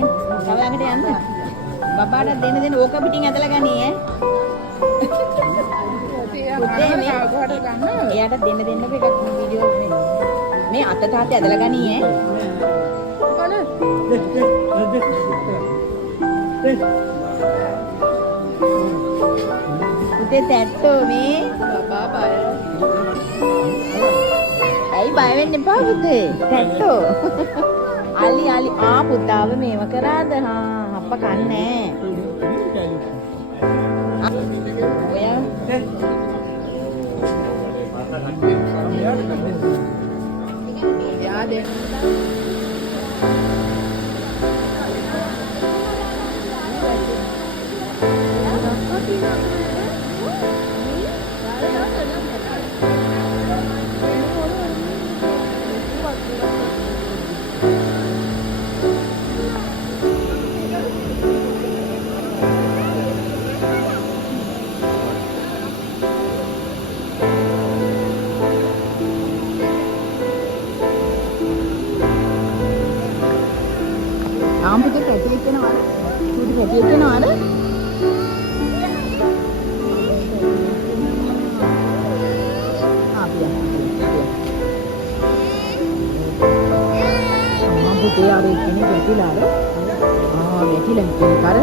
දෙන්න. තව ළඟට යන්න. බබාට දෙන්න ඕක පිටින් ඇදලා ගනී ඈ. පුතේ මේ එයාට දෙන්න එක වීඩියෝ මේ අත තාත්තේ ඇදලා ගනී ඈ. පුතේ තැට්ටෝ මේ බබා බය. ඇයි බය වෙන්න එපා පුතේ. තැට්ටෝ. අලි පුතාව මේව කරාද? අප්පා කන්නේ. ඔයා යා දෙන්න. ආම්පුතේ පැටියෙක් වෙනවද? චූටි පැටියෙක් වෙනවද? ආම්පුතේ ආවේ කෙනෙක් වැටිලාද? වැටිලා කර